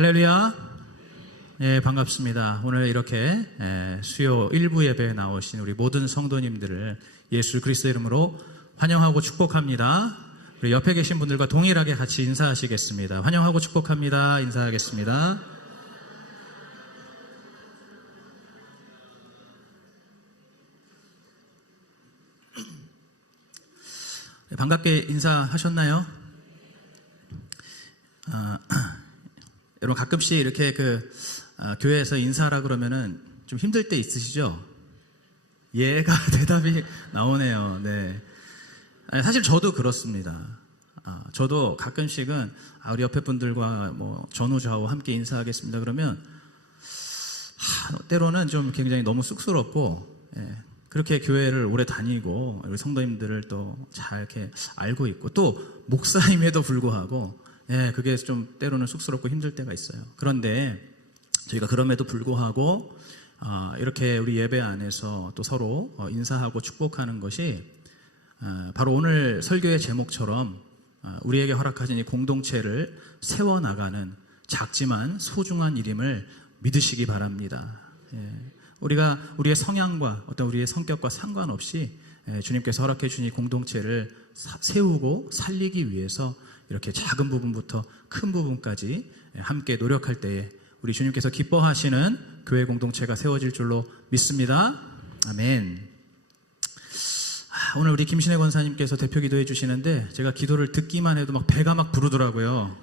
할렐루야. 예, 반갑습니다. 오늘 이렇게 수요 일부 예배에 나오신 우리 모든 성도님들을 예수 그리스도 이름으로 환영하고 축복합니다. 우리 옆에 계신 분들과 동일하게 같이 인사하시겠습니다. 환영하고 축복합니다. 인사하겠습니다. 반갑게 인사하셨나요? 여러분 가끔씩 이렇게 교회에서 인사하라 그러면은 좀 힘들 때 있으시죠? 예가 대답이 나오네요. 네. 사실 저도 그렇습니다. 저도 가끔씩은 우리 옆에 분들과 뭐 전후좌우 함께 인사하겠습니다 그러면 때로는 좀 굉장히 너무 쑥스럽고, 그렇게 교회를 오래 다니고 우리 성도님들을 또 잘 이렇게 알고 있고 또 목사임에도 불구하고 그게 좀 때로는 쑥스럽고 힘들 때가 있어요. 그런데 저희가 그럼에도 불구하고 이렇게 우리 예배 안에서 또 서로 인사하고 축복하는 것이 바로 오늘 설교의 제목처럼 우리에게 허락하신 이 공동체를 세워나가는 작지만 소중한 일임을 믿으시기 바랍니다. 우리가 우리의 성향과 어떤 우리의 성격과 상관없이 주님께서 허락해 주신 이 공동체를 세우고 살리기 위해서 이렇게 작은 부분부터 큰 부분까지 함께 노력할 때에 우리 주님께서 기뻐하시는 교회 공동체가 세워질 줄로 믿습니다. 아멘. 오늘 우리 김신혜 권사님께서 대표 기도해 주시는데 제가 기도를 듣기만 해도 막 배가 막 부르더라고요.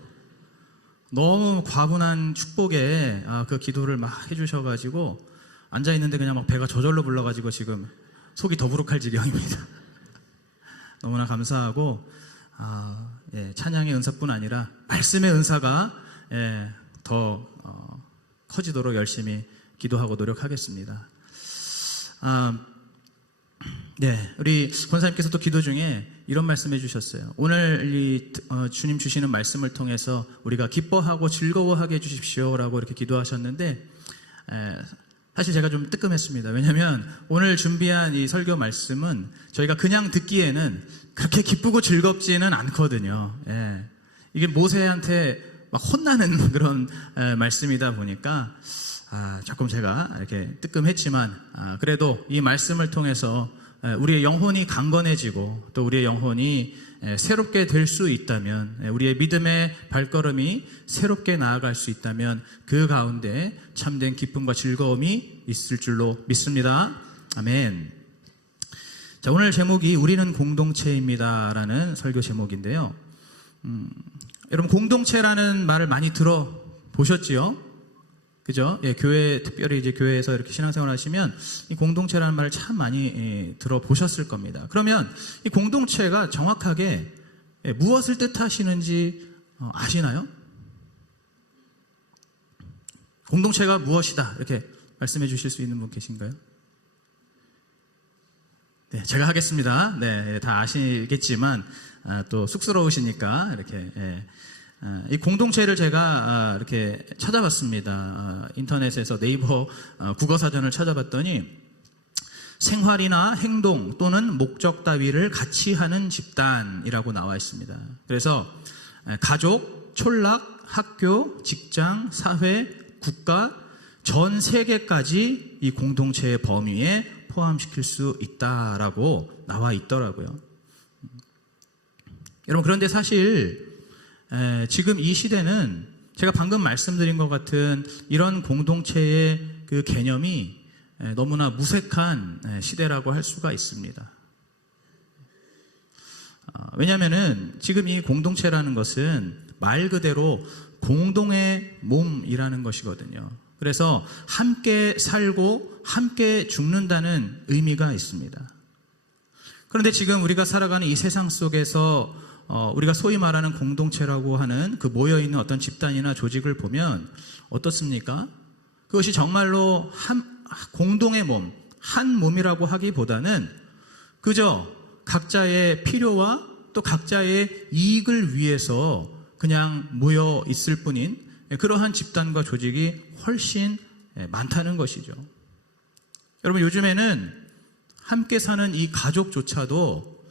너무 과분한 축복에 그 기도를 막 해주셔가지고 앉아있는데 그냥 막 배가 저절로 불러가지고 지금 속이 더부룩할 지경입니다. 너무나 감사하고 찬양의 은사뿐 아니라 말씀의 은사가 더 커지도록 열심히 기도하고 노력하겠습니다. 우리 권사님께서 또 기도 중에 이런 말씀해 주셨어요. 오늘 주님 주시는 말씀을 통해서 우리가 기뻐하고 즐거워하게 해주십시오라고 이렇게 기도하셨는데 사실 제가 좀 뜨끔했습니다. 왜냐하면 오늘 준비한 이 설교 말씀은 저희가 그냥 듣기에는 그렇게 기쁘고 즐겁지는 않거든요. 이게 모세한테 막 혼나는 그런 말씀이다 보니까 조금 제가 이렇게 뜨끔했지만 그래도 이 말씀을 통해서 우리의 영혼이 강건해지고 또 우리의 영혼이 새롭게 될 수 있다면, 우리의 믿음의 발걸음이 새롭게 나아갈 수 있다면 그 가운데 참된 기쁨과 즐거움이 있을 줄로 믿습니다. 아멘. 자, 오늘 제목이 우리는 공동체입니다 라는 설교 제목인데요. 여러분 공동체라는 말을 많이 들어보셨지요? 그죠? 교회, 특별히 이제 교회에서 이렇게 신앙생활 하시면 이 공동체라는 말을 참 많이 들어보셨을 겁니다. 그러면 이 공동체가 정확하게 무엇을 뜻하시는지 아시나요? 공동체가 무엇이다 이렇게 말씀해 주실 수 있는 분 계신가요? 네, 제가 하겠습니다. 네, 다 아시겠지만 또 쑥스러우시니까 이렇게 이 공동체를 제가 이렇게 찾아봤습니다. 인터넷에서 네이버 국어사전을 찾아봤더니 생활이나 행동 또는 목적 따위를 같이 하는 집단이라고 나와 있습니다. 그래서 가족, 촌락, 학교, 직장, 사회, 국가, 전 세계까지 이 공동체의 범위에 포함시킬 수 있다라고 나와 있더라고요. 여러분 그런데 사실 지금 이 시대는 제가 방금 말씀드린 것 같은 이런 공동체의 그 개념이 너무나 무색한 시대라고 할 수가 있습니다. 왜냐하면은 지금 이 공동체라는 것은 말 그대로 공동의 몸이라는 것이거든요. 그래서 함께 살고 함께 죽는다는 의미가 있습니다. 그런데 지금 우리가 살아가는 이 세상 속에서 우리가 소위 말하는 공동체라고 하는 그 모여있는 어떤 집단이나 조직을 보면 어떻습니까? 그것이 정말로 공동의 몸, 한 몸이라고 하기보다는 그저 각자의 필요와 또 각자의 이익을 위해서 그냥 모여 있을 뿐인 그러한 집단과 조직이 훨씬 많다는 것이죠. 여러분 요즘에는 함께 사는 이 가족조차도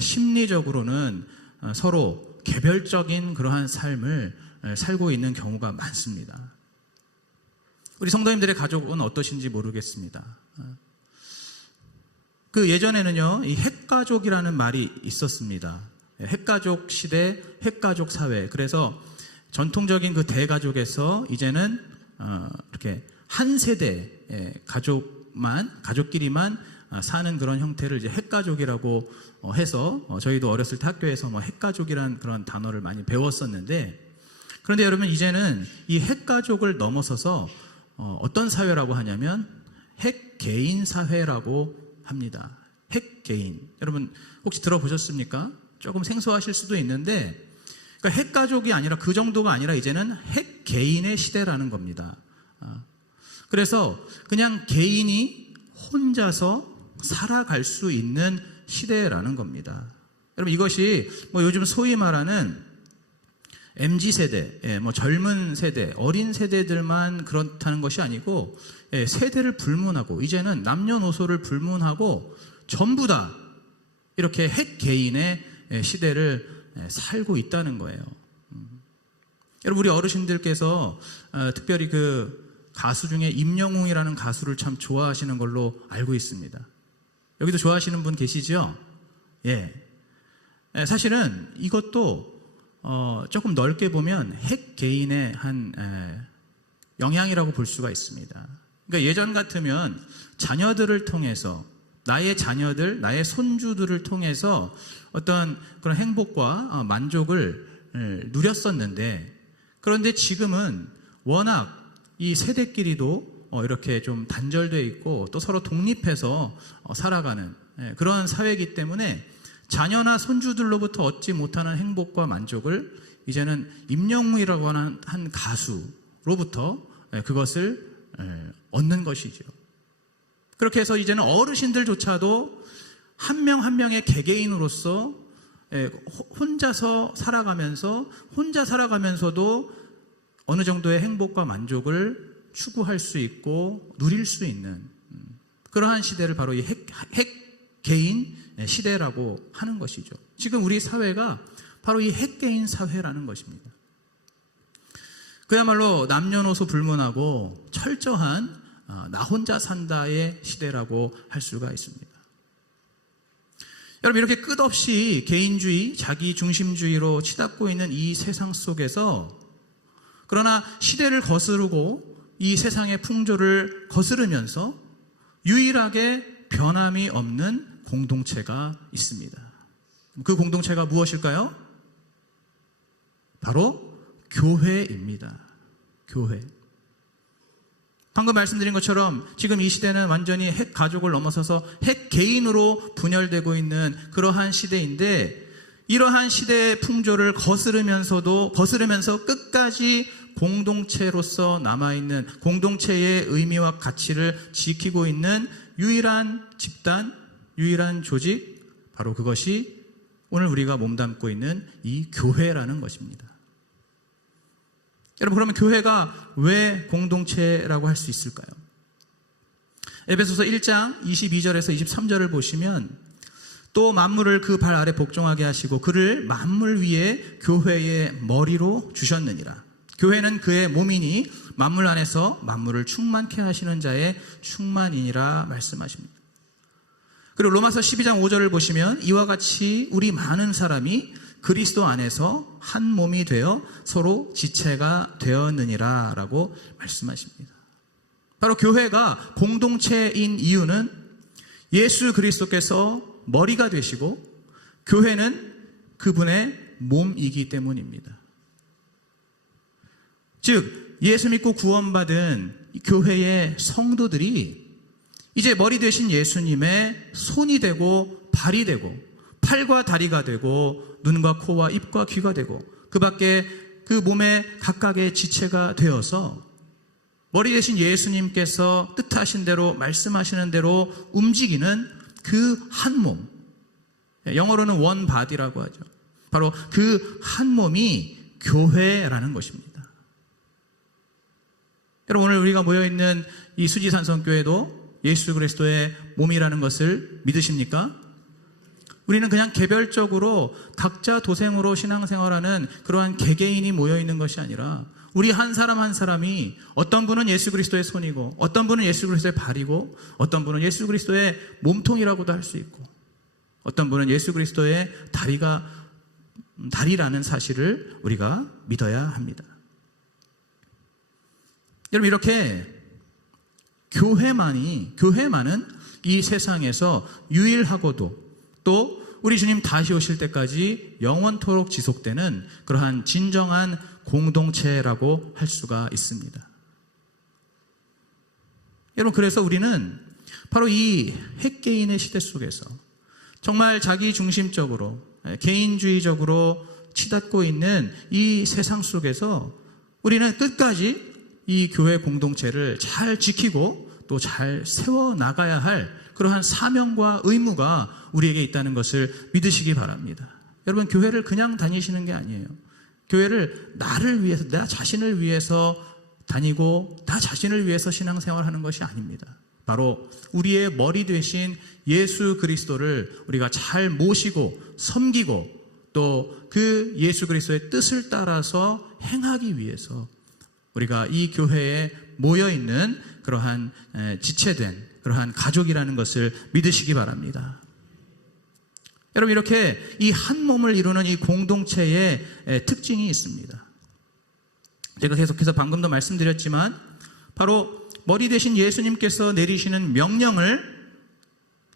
심리적으로는 서로 개별적인 그러한 삶을 살고 있는 경우가 많습니다. 우리 성도님들의 가족은 어떠신지 모르겠습니다. 그 예전에는요, 이 핵가족이라는 말이 있었습니다. 핵가족 시대, 핵가족 사회. 그래서 전통적인 그 대가족에서 이제는 이렇게 한 세대 가족끼리만 사는 그런 형태를 이제 핵가족이라고 해서 저희도 어렸을 때 학교에서 뭐 핵가족이라는 그런 단어를 많이 배웠었는데, 그런데 여러분 이제는 이 핵가족을 넘어서서 어떤 사회라고 하냐면 핵개인 사회라고 합니다. 핵개인. 여러분 혹시 들어보셨습니까? 조금 생소하실 수도 있는데, 그러니까 핵가족이 아니라 그 정도가 아니라 이제는 핵개인의 시대라는 겁니다. 그래서 그냥 개인이 혼자서 살아갈 수 있는 시대라는 겁니다. 여러분 이것이 뭐 요즘 소위 말하는 MZ세대, 뭐 젊은 세대, 어린 세대들만 그렇다는 것이 아니고 세대를 불문하고 이제는 남녀노소를 불문하고 전부 다 이렇게 핵개인의 시대를 살고 있다는 거예요. 여러분 우리 어르신들께서 특별히 그 가수 중에 임영웅이라는 가수를 참 좋아하시는 걸로 알고 있습니다. 여기도 좋아하시는 분 계시죠? 예. 사실은 이것도 조금 넓게 보면 핵개인의 한 영향이라고 볼 수가 있습니다. 그러니까 예전 같으면 자녀들을 통해서 나의 자녀들, 나의 손주들을 통해서 어떤 그런 행복과 만족을 누렸었는데, 그런데 지금은 워낙 이 세대끼리도 이렇게 좀 단절되어 있고 또 서로 독립해서 살아가는 그런 사회이기 때문에 자녀나 손주들로부터 얻지 못하는 행복과 만족을 이제는 임영웅이라고 하는 한 가수로부터 그것을 얻는 것이죠. 그렇게 해서 이제는 어르신들조차도 한 명 한 명의 개개인으로서 혼자서 살아가면서도 어느 정도의 행복과 만족을 추구할 수 있고 누릴 수 있는 그러한 시대를 바로 이 핵개인 시대라고 하는 것이죠. 지금 우리 사회가 바로 이 핵개인 사회라는 것입니다. 그야말로 남녀노소 불문하고 철저한 나 혼자 산다의 시대라고 할 수가 있습니다. 여러분 이렇게 끝없이 개인주의, 자기중심주의로 치닫고 있는 이 세상 속에서, 그러나 시대를 거스르고 이 세상의 풍조를 거스르면서 유일하게 변함이 없는 공동체가 있습니다. 그 공동체가 무엇일까요? 바로 교회입니다. 교회. 방금 말씀드린 것처럼 지금 이 시대는 완전히 핵 가족을 넘어서서 핵 개인으로 분열되고 있는 그러한 시대인데, 이러한 시대의 풍조를 거스르면서 끝까지 공동체로서 남아있는, 공동체의 의미와 가치를 지키고 있는 유일한 집단, 유일한 조직, 바로 그것이 오늘 우리가 몸담고 있는 이 교회라는 것입니다. 여러분 그러면 교회가 왜 공동체라고 할 수 있을까요? 에베소서 1장 22절에서 23절을 보시면, 또 만물을 그 발 아래 복종하게 하시고 그를 만물 위에 교회의 머리로 주셨느니라. 교회는 그의 몸이니 만물 안에서 만물을 충만케 하시는 자의 충만이니라 말씀하십니다. 그리고 로마서 12장 5절을 보시면 이와 같이 우리 많은 사람이 그리스도 안에서 한 몸이 되어 서로 지체가 되었느니라 라고 말씀하십니다. 바로 교회가 공동체인 이유는 예수 그리스도께서 머리가 되시고 교회는 그분의 몸이기 때문입니다. 즉 예수 믿고 구원받은 교회의 성도들이 이제 머리 되신 예수님의 손이 되고 발이 되고 팔과 다리가 되고 눈과 코와 입과 귀가 되고 그 밖에 그 몸의 각각의 지체가 되어서 머리 되신 예수님께서 뜻하신 대로 말씀하시는 대로 움직이는 그 한 몸, 영어로는 one body라고 하죠. 바로 그 한 몸이 교회라는 것입니다. 여러분 오늘 우리가 모여있는 이 수지산성교회도 예수 그리스도의 몸이라는 것을 믿으십니까? 우리는 그냥 개별적으로 각자 도생으로 신앙생활하는 그러한 개개인이 모여있는 것이 아니라 우리 한 사람 한 사람이 어떤 분은 예수 그리스도의 손이고 어떤 분은 예수 그리스도의 발이고 어떤 분은 예수 그리스도의 몸통이라고도 할 수 있고 어떤 분은 예수 그리스도의 다리라는 사실을 우리가 믿어야 합니다. 여러분, 이렇게 교회만은 이 세상에서 유일하고도 또 우리 주님 다시 오실 때까지 영원토록 지속되는 그러한 진정한 공동체라고 할 수가 있습니다. 여러분, 그래서 우리는 바로 이 핵개인의 시대 속에서 정말 자기 중심적으로 개인주의적으로 치닫고 있는 이 세상 속에서 우리는 끝까지 이 교회 공동체를 잘 지키고 또 잘 세워나가야 할 그러한 사명과 의무가 우리에게 있다는 것을 믿으시기 바랍니다. 여러분, 교회를 그냥 다니시는 게 아니에요. 교회를 나를 위해서, 나 자신을 위해서 다니고 나 자신을 위해서 신앙생활하는 것이 아닙니다. 바로 우리의 머리 되신 예수 그리스도를 우리가 잘 모시고 섬기고 또 그 예수 그리스도의 뜻을 따라서 행하기 위해서 우리가 이 교회에 모여있는 그러한 지체된 그러한 가족이라는 것을 믿으시기 바랍니다. 여러분, 이렇게 이 한 몸을 이루는 이 공동체의 특징이 있습니다. 제가 계속해서 방금도 말씀드렸지만 바로 머리 대신 예수님께서 내리시는 명령을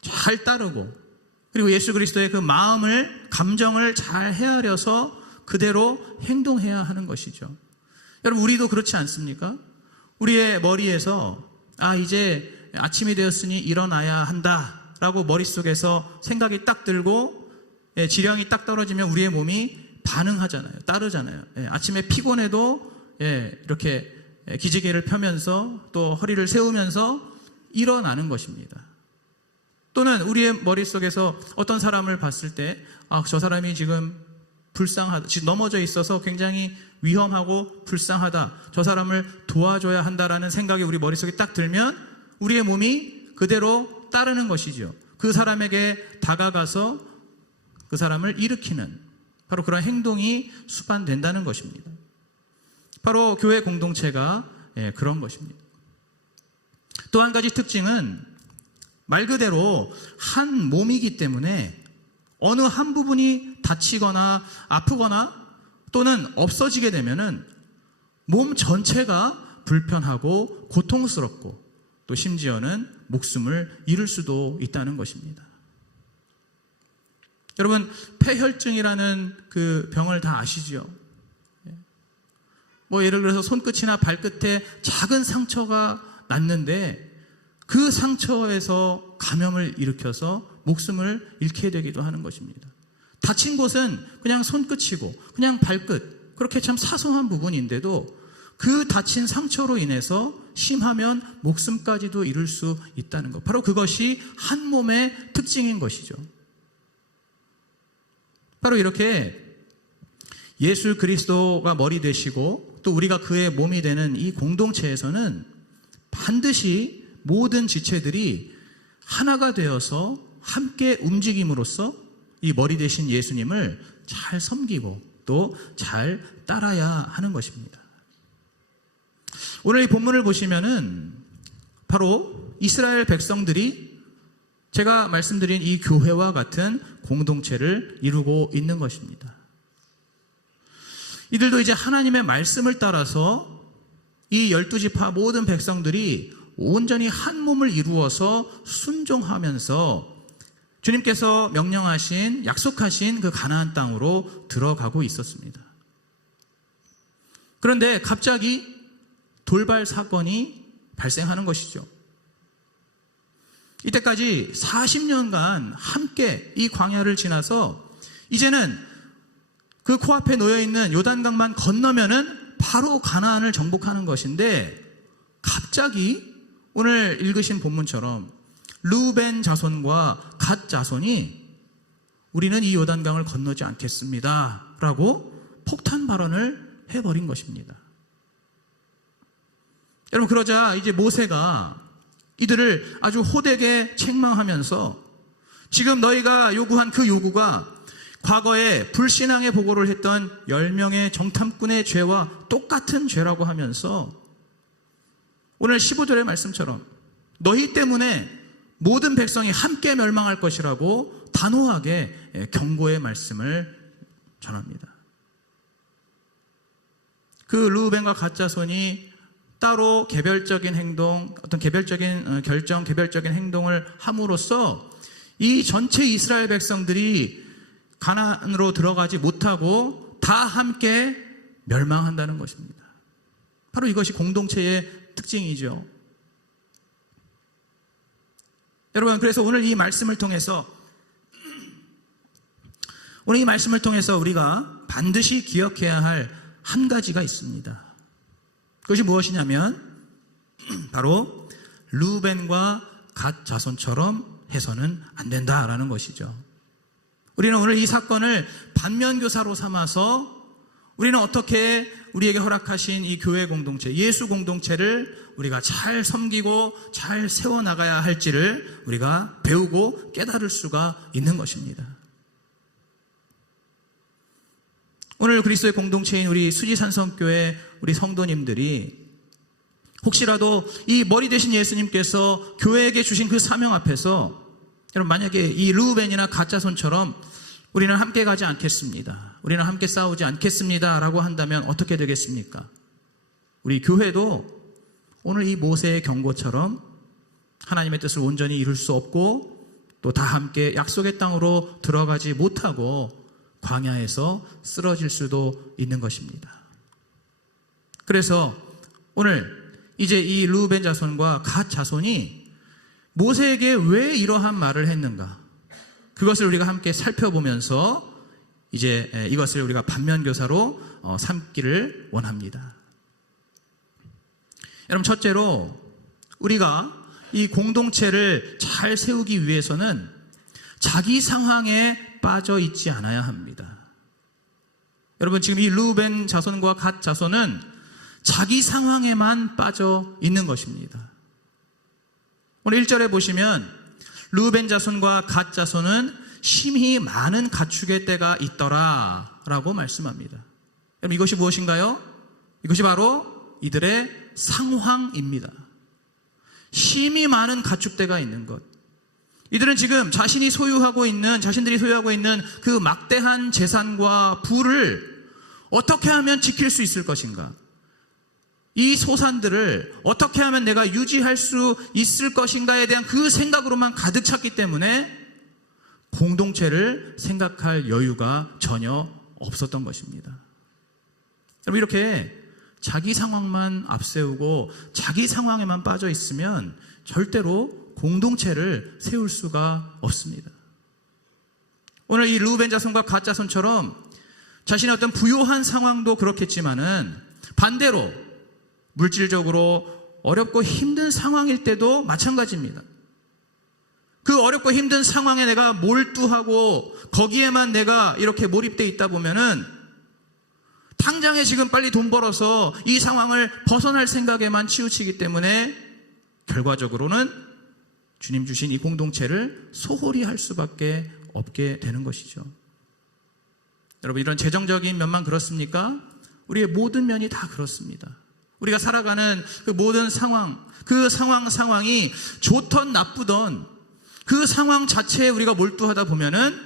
잘 따르고 그리고 예수 그리스도의 그 마음을, 감정을 잘 헤아려서 그대로 행동해야 하는 것이죠. 여러분, 우리도 그렇지 않습니까? 우리의 머리에서 이제 아침이 되었으니 일어나야 한다라고 머릿속에서 생각이 딱 들고 지령이 딱 떨어지면 우리의 몸이 반응하잖아요. 따르잖아요. 아침에 피곤해도 이렇게 기지개를 펴면서 또 허리를 세우면서 일어나는 것입니다. 또는 우리의 머릿속에서 어떤 사람을 봤을 때 저 사람이 지금 불쌍하다, 지금 넘어져 있어서 굉장히 위험하고 불쌍하다, 저 사람을 도와줘야 한다라는 생각이 우리 머릿속에 딱 들면 우리의 몸이 그대로 따르는 것이죠. 그 사람에게 다가가서 그 사람을 일으키는 바로 그런 행동이 수반된다는 것입니다. 바로 교회 공동체가 그런 것입니다. 또 한 가지 특징은 말 그대로 한 몸이기 때문에 어느 한 부분이 다치거나 아프거나 또는 없어지게 되면은 몸 전체가 불편하고 고통스럽고 또 심지어는 목숨을 잃을 수도 있다는 것입니다. 여러분, 폐혈증이라는 그 병을 다 아시죠? 예를 들어서 손끝이나 발끝에 작은 상처가 났는데 그 상처에서 감염을 일으켜서 목숨을 잃게 되기도 하는 것입니다. 다친 곳은 그냥 손끝이고 그냥 발끝, 그렇게 참 사소한 부분인데도 그 다친 상처로 인해서 심하면 목숨까지도 잃을 수 있다는 것, 바로 그것이 한 몸의 특징인 것이죠. 바로 이렇게 예수 그리스도가 머리 되시고 또 우리가 그의 몸이 되는 이 공동체에서는 반드시 모든 지체들이 하나가 되어서 함께 움직임으로써 이 머리 되신 예수님을 잘 섬기고 또 잘 따라야 하는 것입니다. 오늘 이 본문을 보시면은 바로 이스라엘 백성들이 제가 말씀드린 이 교회와 같은 공동체를 이루고 있는 것입니다. 이들도 이제 하나님의 말씀을 따라서 이 12지파 모든 백성들이 온전히 한 몸을 이루어서 순종하면서 주님께서 명령하신, 약속하신 그 가나안 땅으로 들어가고 있었습니다. 그런데 갑자기 돌발 사건이 발생하는 것이죠. 이때까지 40년간 함께 이 광야를 지나서 이제는 그 코앞에 놓여있는 요단강만 건너면은 바로 가나안을 정복하는 것인데 갑자기 오늘 읽으신 본문처럼 르우벤 자손과 갓 자손이 우리는 이 요단강을 건너지 않겠습니다 라고 폭탄 발언을 해버린 것입니다. 여러분, 그러자 이제 모세가 이들을 아주 호되게 책망하면서 지금 너희가 요구한 그 요구가 과거에 불신앙의 보고를 했던 10명의 정탐꾼의 죄와 똑같은 죄라고 하면서 오늘 15절의 말씀처럼 너희 때문에 모든 백성이 함께 멸망할 것이라고 단호하게 경고의 말씀을 전합니다. 그 르우벤과 갓 자손이 따로 개별적인 행동, 어떤 개별적인 결정, 개별적인 행동을 함으로써 이 전체 이스라엘 백성들이 가나안으로 들어가지 못하고 다 함께 멸망한다는 것입니다. 바로 이것이 공동체의 특징이죠. 여러분, 그래서 오늘 이 말씀을 통해서 우리가 반드시 기억해야 할 한 가지가 있습니다. 그것이 무엇이냐면 바로 르우벤과 갓 자손처럼 해서는 안 된다라는 것이죠. 우리는 오늘 이 사건을 반면교사로 삼아서 우리는 어떻게 우리에게 허락하신 이 교회 공동체, 예수 공동체를 우리가 잘 섬기고 잘 세워나가야 할지를 우리가 배우고 깨달을 수가 있는 것입니다. 오늘 그리스도의 공동체인 우리 수지산성교회 우리 성도님들이 혹시라도 이 머리 되신 예수님께서 교회에게 주신 그 사명 앞에서 여러분 만약에 이 르우벤이나 갓 자손처럼 우리는 함께 가지 않겠습니다, 우리는 함께 싸우지 않겠습니다 라고 한다면 어떻게 되겠습니까? 우리 교회도 오늘 이 모세의 경고처럼 하나님의 뜻을 온전히 이룰 수 없고 또 다 함께 약속의 땅으로 들어가지 못하고 광야에서 쓰러질 수도 있는 것입니다. 그래서 오늘 이제 이 르우벤 자손과 갓 자손이 모세에게 왜 이러한 말을 했는가, 그것을 우리가 함께 살펴보면서 이제 이것을 우리가 반면교사로 삼기를 원합니다. 여러분, 첫째로 우리가 이 공동체를 잘 세우기 위해서는 자기 상황에 빠져 있지 않아야 합니다. 여러분, 지금 이 르우벤 자손과 갓 자손은 자기 상황에만 빠져 있는 것입니다. 오늘 1절에 보시면 르우벤 자손과 갓 자손은 심히 많은 가축의 떼가 있더라 라고 말씀합니다. 여러분, 이것이 무엇인가요? 이것이 바로 이들의 상황입니다. 심히 많은 가축대가 있는 것. 이들은 지금 자신들이 소유하고 있는 그 막대한 재산과 부를 어떻게 하면 지킬 수 있을 것인가, 이 소산들을 어떻게 하면 내가 유지할 수 있을 것인가에 대한 그 생각으로만 가득 찼기 때문에 공동체를 생각할 여유가 전혀 없었던 것입니다. 여러분, 이렇게 자기 상황만 앞세우고 자기 상황에만 빠져 있으면 절대로 공동체를 세울 수가 없습니다. 오늘 이 르우벤 자손과 갓 자손처럼 자신의 어떤 부요한 상황도 그렇겠지만은 반대로 물질적으로 어렵고 힘든 상황일 때도 마찬가지입니다. 그 어렵고 힘든 상황에 내가 몰두하고 거기에만 내가 이렇게 몰입되어 있다 보면은 당장에 지금 빨리 돈 벌어서 이 상황을 벗어날 생각에만 치우치기 때문에 결과적으로는 주님 주신 이 공동체를 소홀히 할 수밖에 없게 되는 것이죠. 여러분, 이런 재정적인 면만 그렇습니까? 우리의 모든 면이 다 그렇습니다. 우리가 살아가는 그 모든 상황, 그 상황이 좋던 나쁘던 그 상황 자체에 우리가 몰두하다 보면은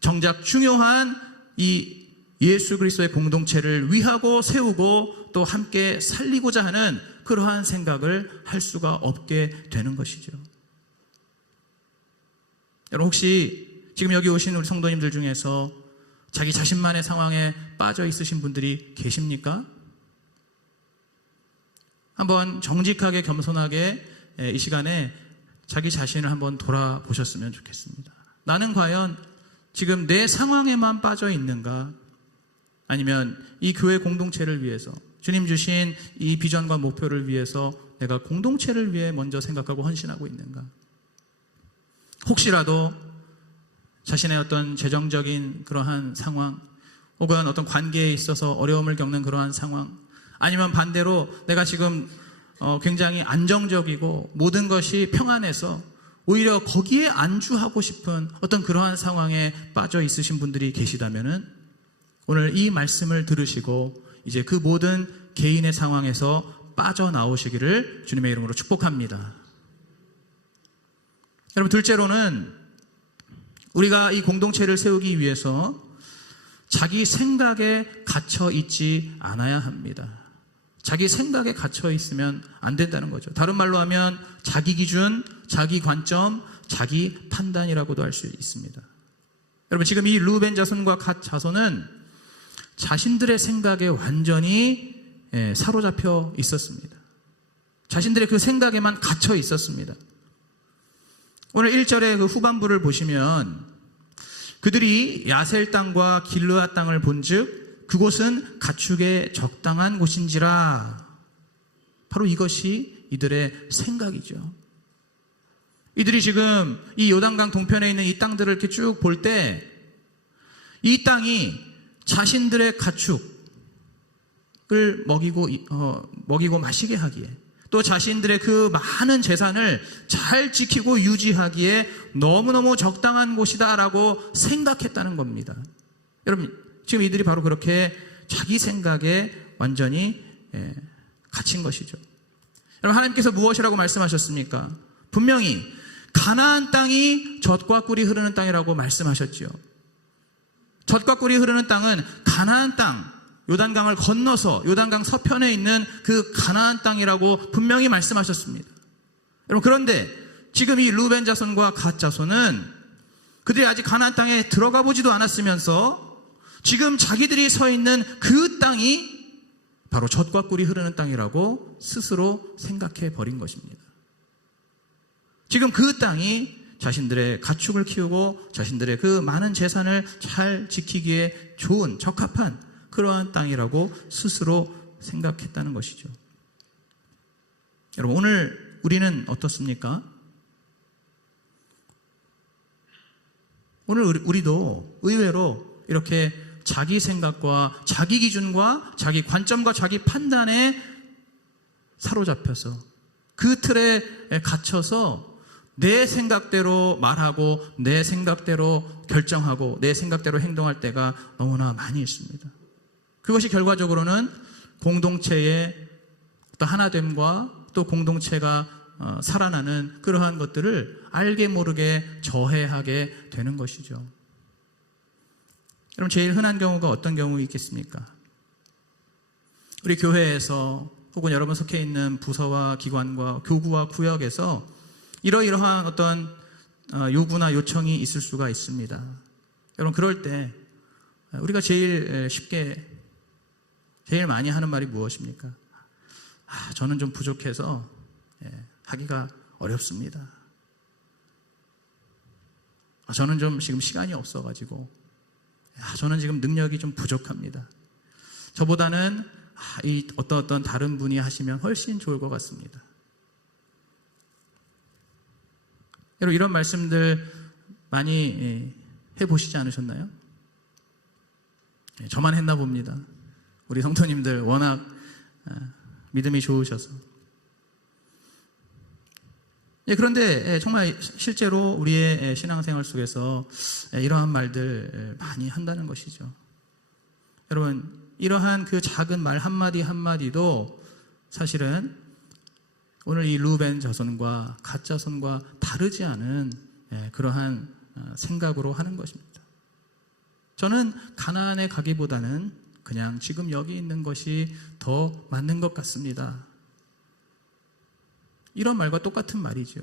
정작 중요한 이 예수 그리스도의 공동체를 위하고 세우고 또 함께 살리고자 하는 그러한 생각을 할 수가 없게 되는 것이죠. 여러분, 혹시 지금 여기 오신 우리 성도님들 중에서 자기 자신만의 상황에 빠져 있으신 분들이 계십니까? 한번 정직하게 겸손하게 이 시간에 자기 자신을 한번 돌아보셨으면 좋겠습니다. 나는 과연 지금 내 상황에만 빠져 있는가? 아니면 이 교회 공동체를 위해서, 주님 주신 이 비전과 목표를 위해서 내가 공동체를 위해 먼저 생각하고 헌신하고 있는가? 혹시라도 자신의 어떤 재정적인 그러한 상황, 혹은 어떤 관계에 있어서 어려움을 겪는 그러한 상황, 아니면 반대로 내가 지금 굉장히 안정적이고 모든 것이 평안해서 오히려 거기에 안주하고 싶은 어떤 그러한 상황에 빠져 있으신 분들이 계시다면은 오늘 이 말씀을 들으시고 이제 그 모든 개인의 상황에서 빠져나오시기를 주님의 이름으로 축복합니다. 여러분, 둘째로는 우리가 이 공동체를 세우기 위해서 자기 생각에 갇혀 있지 않아야 합니다. 자기 생각에 갇혀 있으면 안 된다는 거죠. 다른 말로 하면 자기 기준, 자기 관점, 자기 판단이라고도 할 수 있습니다. 여러분, 지금 이 르우벤 자손과 갓 자손은 자신들의 생각에 완전히 사로잡혀 있었습니다. 자신들의 그 생각에만 갇혀 있었습니다. 오늘 1절의 그 후반부를 보시면 그들이 야셀 땅과 길르앗 땅을 본즉 그곳은 가축에 적당한 곳인지라. 바로 이것이 이들의 생각이죠. 이들이 지금 이 요단강 동편에 있는 이 땅들을 이렇게 쭉 볼 때 이 땅이 자신들의 가축을 먹이고 마시게 하기에, 또 자신들의 그 많은 재산을 잘 지키고 유지하기에 너무너무 적당한 곳이다라고 생각했다는 겁니다. 여러분, 지금 이들이 바로 그렇게 자기 생각에 완전히 갇힌 것이죠. 여러분, 하나님께서 무엇이라고 말씀하셨습니까? 분명히 가나안 땅이 젖과 꿀이 흐르는 땅이라고 말씀하셨죠. 젖과 꿀이 흐르는 땅은 가나안 땅, 요단강을 건너서 요단강 서편에 있는 그 가나안 땅이라고 분명히 말씀하셨습니다. 여러분, 그런데 지금 이 르우벤 자손과 갓 자손은 그들이 아직 가나안 땅에 들어가 보지도 않았으면서 지금 자기들이 서 있는 그 땅이 바로 젖과 꿀이 흐르는 땅이라고 스스로 생각해 버린 것입니다. 지금 그 땅이 자신들의 가축을 키우고 자신들의 그 많은 재산을 잘 지키기에 좋은, 적합한 그러한 땅이라고 스스로 생각했다는 것이죠. 여러분, 오늘 우리는 어떻습니까? 오늘 우리도 의외로 이렇게 자기 생각과 자기 기준과 자기 관점과 자기 판단에 사로잡혀서 그 틀에 갇혀서 내 생각대로 말하고 내 생각대로 결정하고 내 생각대로 행동할 때가 너무나 많이 있습니다. 그것이 결과적으로는 공동체의 어떤 하나됨과 또 공동체가 살아나는 그러한 것들을 알게 모르게 저해하게 되는 것이죠. 여러분, 제일 흔한 경우가 어떤 경우 있겠습니까? 우리 교회에서 혹은 여러분 속해 있는 부서와 기관과 교구와 구역에서 이러이러한 어떤 요구나 요청이 있을 수가 있습니다. 여러분, 그럴 때 우리가 제일 쉽게 제일 많이 하는 말이 무엇입니까? 저는 좀 부족해서 하기가 어렵습니다. 저는 좀 지금 시간이 없어가지고, 저는 지금 능력이 좀 부족합니다. 저보다는 이 어떤 다른 분이 하시면 훨씬 좋을 것 같습니다. 여러분, 이런 말씀들 많이 해보시지 않으셨나요? 저만 했나 봅니다. 우리 성도님들 워낙 믿음이 좋으셔서. 그런데 정말 실제로 우리의 신앙생활 속에서 이러한 말들 많이 한다는 것이죠. 여러분, 이러한 그 작은 말 한마디 한마디도 사실은 오늘 이 르우벤 자손과 갓 자손과 다르지 않은 그러한 생각으로 하는 것입니다. 저는 가나안에 가기보다는 그냥 지금 여기 있는 것이 더 맞는 것 같습니다. 이런 말과 똑같은 말이죠.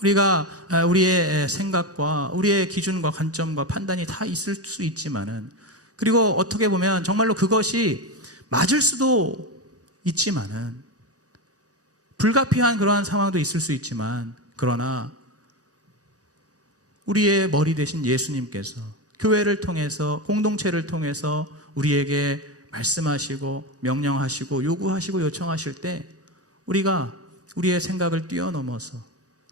우리가 우리의 생각과 우리의 기준과 관점과 판단이 다 있을 수 있지만은, 그리고 어떻게 보면 정말로 그것이 맞을 수도 있지만은, 불가피한 그러한 상황도 있을 수 있지만, 그러나 우리의 머리 되신 예수님께서 교회를 통해서, 공동체를 통해서 우리에게 말씀하시고 명령하시고 요구하시고 요청하실 때 우리가 우리의 생각을 뛰어넘어서,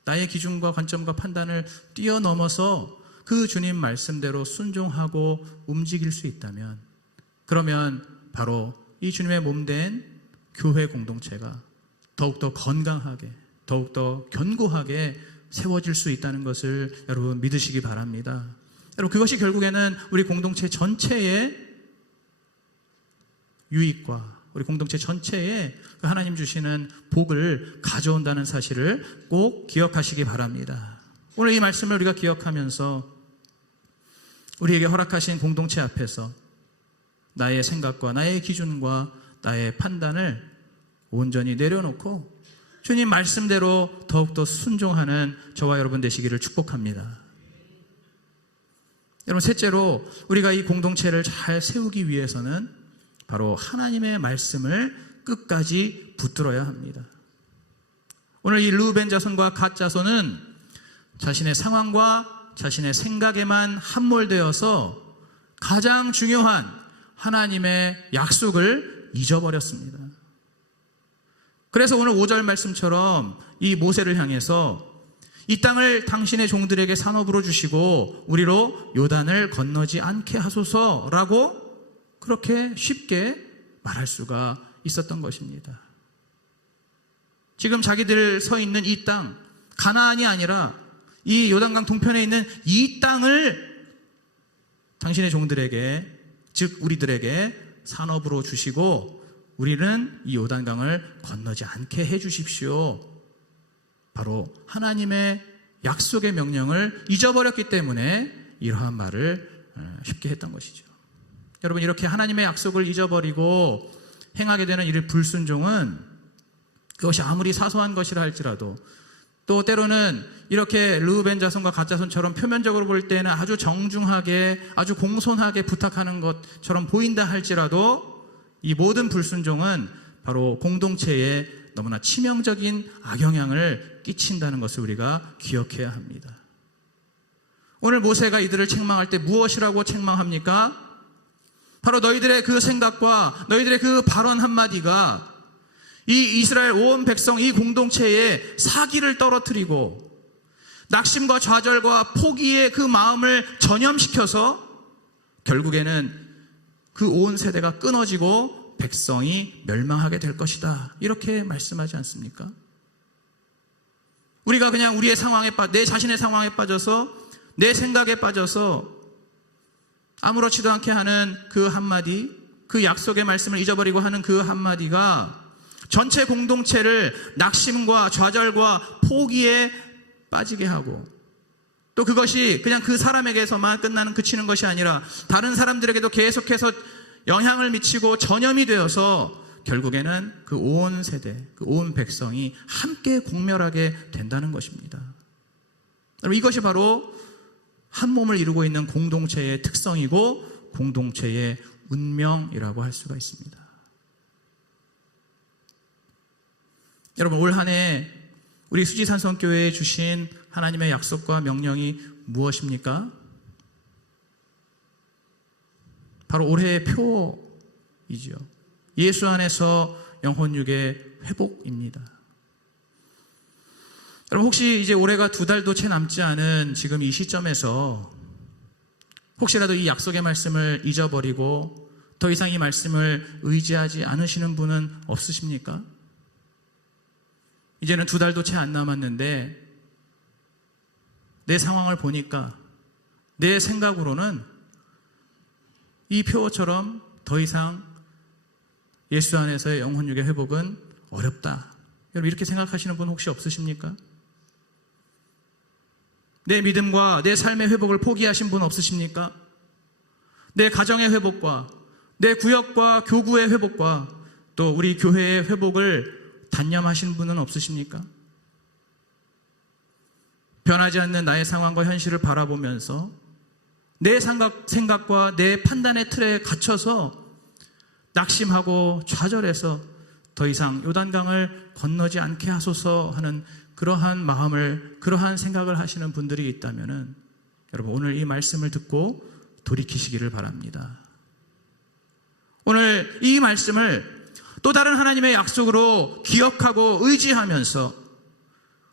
나의 기준과 관점과 판단을 뛰어넘어서 그 주님 말씀대로 순종하고 움직일 수 있다면, 그러면 바로 이 주님의 몸된 교회 공동체가 더욱더 건강하게, 더욱더 견고하게 세워질 수 있다는 것을 여러분 믿으시기 바랍니다. 여러분, 그것이 결국에는 우리 공동체 전체의 유익과 우리 공동체 전체에 하나님 주시는 복을 가져온다는 사실을 꼭 기억하시기 바랍니다. 오늘 이 말씀을 우리가 기억하면서 우리에게 허락하신 공동체 앞에서 나의 생각과 나의 기준과 나의 판단을 온전히 내려놓고 주님 말씀대로 더욱더 순종하는 저와 여러분 되시기를 축복합니다. 여러분, 셋째로 우리가 이 공동체를 잘 세우기 위해서는 바로 하나님의 말씀을 끝까지 붙들어야 합니다. 오늘 이 르우벤 자손과 갓 자손은 자신의 상황과 자신의 생각에만 함몰되어서 가장 중요한 하나님의 약속을 잊어버렸습니다. 그래서 오늘 5절 말씀처럼 이 모세를 향해서 이 땅을 당신의 종들에게 산업으로 주시고 우리로 요단을 건너지 않게 하소서라고 그렇게 쉽게 말할 수가 있었던 것입니다. 지금 자기들 서 있는 이 땅, 가나안이 아니라 이 요단강 동편에 있는 이 땅을 당신의 종들에게, 즉 우리들에게 산업으로 주시고 우리는 이 요단강을 건너지 않게 해 주십시오. 바로 하나님의 약속의 명령을 잊어버렸기 때문에 이러한 말을 쉽게 했던 것이죠. 여러분, 이렇게 하나님의 약속을 잊어버리고 행하게 되는 이 불순종은 그것이 아무리 사소한 것이라 할지라도, 또 때로는 이렇게 르우벤 자손과 갓 자손처럼 표면적으로 볼 때는 아주 정중하게, 아주 공손하게 부탁하는 것처럼 보인다 할지라도 이 모든 불순종은 바로 공동체에 너무나 치명적인 악영향을 끼친다는 것을 우리가 기억해야 합니다. 오늘 모세가 이들을 책망할 때 무엇이라고 책망합니까? 바로 너희들의 그 생각과 너희들의 그 발언 한마디가 이 이스라엘 온 백성, 이 공동체에 사기를 떨어뜨리고 낙심과 좌절과 포기의 그 마음을 전염시켜서 결국에는 그 온 세대가 끊어지고 백성이 멸망하게 될 것이다, 이렇게 말씀하지 않습니까? 우리가 그냥 우리의 상황에 내 자신의 상황에 빠져서 내 생각에 빠져서 아무렇지도 않게 하는 그 한마디, 그 약속의 말씀을 잊어버리고 하는 그 한마디가 전체 공동체를 낙심과 좌절과 포기에 빠지게 하고, 또 그것이 그냥 그 사람에게서만 그치는 것이 아니라 다른 사람들에게도 계속해서 영향을 미치고 전염이 되어서 결국에는 그 온 세대, 그 온 백성이 함께 공멸하게 된다는 것입니다. 여러분, 이것이 바로 한 몸을 이루고 있는 공동체의 특성이고 공동체의 운명이라고 할 수가 있습니다. 여러분, 올 한 해 우리 수지산성교회에 주신 하나님의 약속과 명령이 무엇입니까? 바로 올해의 표이죠. 예수 안에서 영혼육의 회복입니다. 여러분, 혹시 이제 올해가 2달도 채 남지 않은 지금 이 시점에서 혹시라도 이 약속의 말씀을 잊어버리고 더 이상 이 말씀을 의지하지 않으시는 분은 없으십니까? 이제는 2달도 채 안 남았는데 내 상황을 보니까 내 생각으로는 이 표처럼 더 이상 예수 안에서의 영혼육의 회복은 어렵다. 여러분, 이렇게 생각하시는 분 혹시 없으십니까? 내 믿음과 내 삶의 회복을 포기하신 분 없으십니까? 내 가정의 회복과 내 구역과 교구의 회복과 또 우리 교회의 회복을 단념하신 분은 없으십니까? 변하지 않는 나의 상황과 현실을 바라보면서 내 생각과 내 판단의 틀에 갇혀서 낙심하고 좌절해서 더 이상 요단강을 건너지 않게 하소서 하는 그러한 마음을, 그러한 생각을 하시는 분들이 있다면은 여러분, 오늘 이 말씀을 듣고 돌이키시기를 바랍니다. 오늘 이 말씀을 또 다른 하나님의 약속으로 기억하고 의지하면서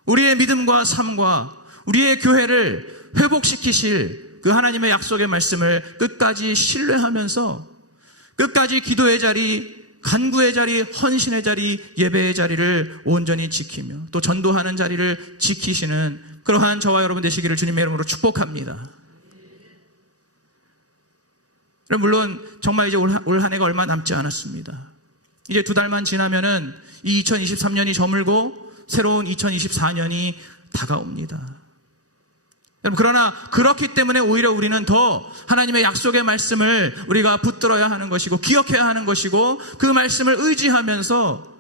우리의 믿음과 삶과 우리의 교회를 회복시키실 그 하나님의 약속의 말씀을 끝까지 신뢰하면서 끝까지 기도의 자리, 간구의 자리, 헌신의 자리, 예배의 자리를 온전히 지키며 또 전도하는 자리를 지키시는 그러한 저와 여러분 되시기를 주님의 이름으로 축복합니다. 물론 정말 이제 올 한 해가 얼마 남지 않았습니다. 이제 2달만 지나면은 이 2023년이 저물고 새로운 2024년이 다가옵니다. 그러나 그렇기 때문에 오히려 우리는 더 하나님의 약속의 말씀을 우리가 붙들어야 하는 것이고 기억해야 하는 것이고 그 말씀을 의지하면서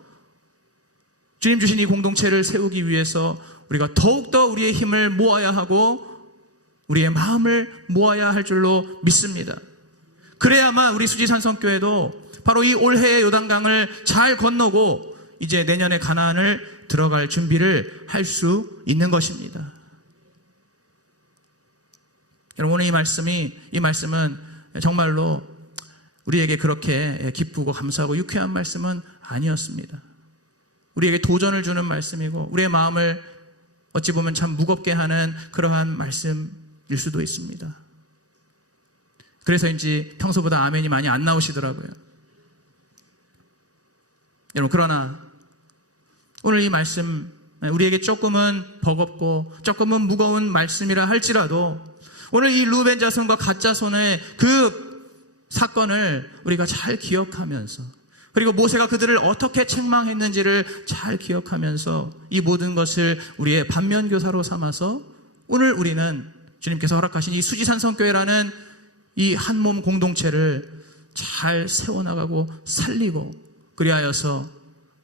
주님 주신 이 공동체를 세우기 위해서 우리가 더욱더 우리의 힘을 모아야 하고 우리의 마음을 모아야 할 줄로 믿습니다. 그래야만 우리 수지산성교회도 바로 이 올해의 요단강을 잘 건너고 이제 내년에 가나안을 들어갈 준비를 할 수 있는 것입니다. 여러분, 오늘 이 말씀은 정말로 우리에게 그렇게 기쁘고 감사하고 유쾌한 말씀은 아니었습니다. 우리에게 도전을 주는 말씀이고 우리의 마음을 어찌 보면 참 무겁게 하는 그러한 말씀일 수도 있습니다. 그래서인지 평소보다 아멘이 많이 안 나오시더라고요. 여러분, 그러나 오늘 이 말씀 우리에게 조금은 버겁고 조금은 무거운 말씀이라 할지라도 오늘 이 루벤 자손과 갓 자손의 그 사건을 우리가 잘 기억하면서 그리고 모세가 그들을 어떻게 책망했는지를 잘 기억하면서 이 모든 것을 우리의 반면교사로 삼아서 오늘 우리는 주님께서 허락하신 이 수지산성교회라는 이 한몸 공동체를 잘 세워나가고 살리고 그리하여서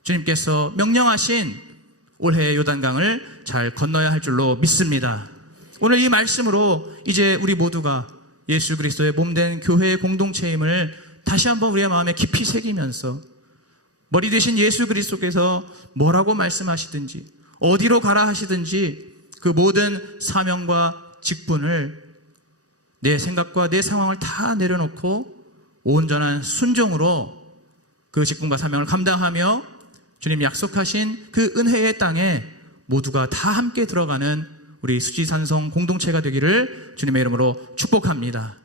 주님께서 명령하신 올해의 요단강을 잘 건너야 할 줄로 믿습니다. 오늘 이 말씀으로 이제 우리 모두가 예수 그리스도의 몸된 교회의 공동체임을 다시 한번 우리의 마음에 깊이 새기면서 머리 되신 예수 그리스도께서 뭐라고 말씀하시든지 어디로 가라 하시든지 그 모든 사명과 직분을 내 생각과 내 상황을 다 내려놓고 온전한 순종으로 그 직분과 사명을 감당하며 주님 약속하신 그 은혜의 땅에 모두가 다 함께 들어가는 우리 수지산성 공동체가 되기를 주님의 이름으로 축복합니다.